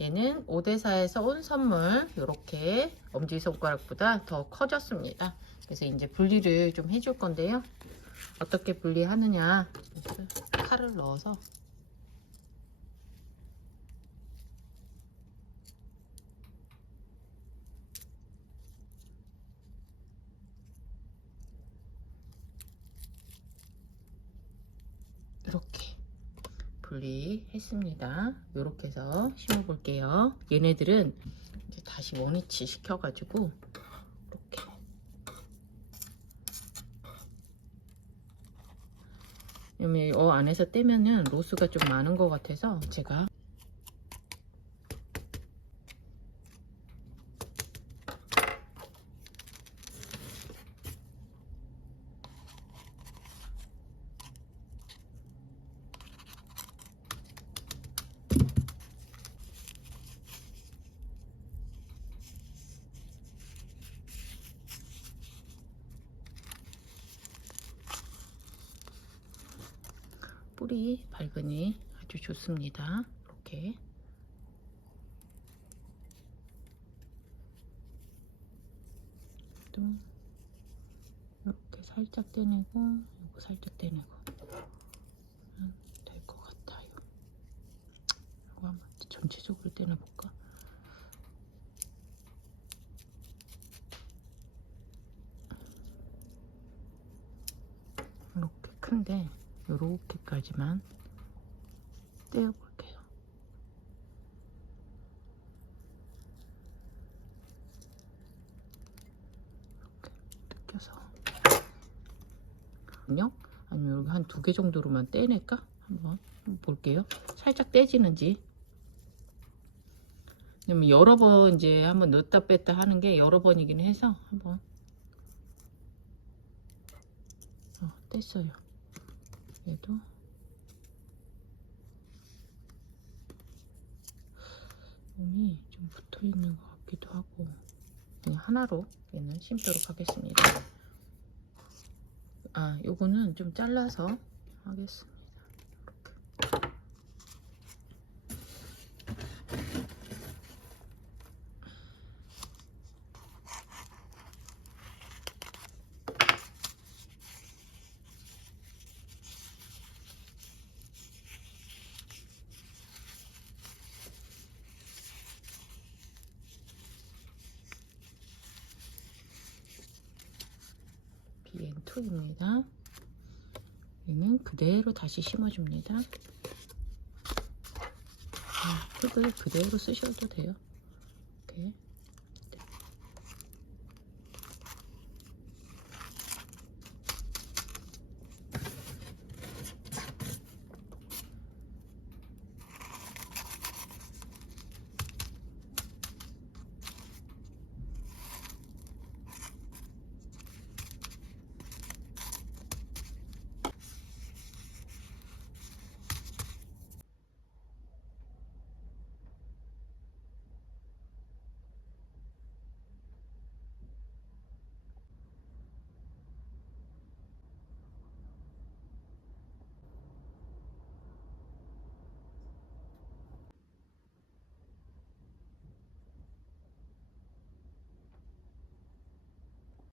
얘는 오대사에서 온 선물 이렇게 엄지손가락보다 더 커졌습니다. 그래서 이제 분리를 좀 해줄 건데요. 어떻게 분리하느냐 칼을 넣어서 이렇게 분리했습니다. 이렇게 해서 심어 볼게요. 얘네들은 이제 다시 원위치 시켜가지고 이렇게 여기 어 안에서 떼면은 로스가 좀 많은 것 같아서 제가 뿌리 발근이 아주 좋습니다. 이렇게 또 이렇게 살짝 떼내고 이거 살짝 떼내고 될 것 같아요. 이거 한번 전체적으로 떼내볼까? 이렇게 큰데 이렇게까지만 떼어볼게요. 이렇게 뜯겨서? 아니면 여기 한 두 개 정도로만 떼낼까? 한번, 볼게요. 살짝 떼지는지. 여러 번 이제 한번 넣었다 뺐다 하는 게 여러 번이긴 해서 한번 어, 뗐어요. 얘도 몸이 좀 붙어 있는 것 같기도 하고 그냥 하나로 얘는 심도록 하겠습니다. 아, 요거는 좀 잘라서 하겠습니다. 이렇게. BN2입니다. 얘는 그대로 다시 심어줍니다. 아, 흙을 그대로 쓰셔도 돼요. 이렇게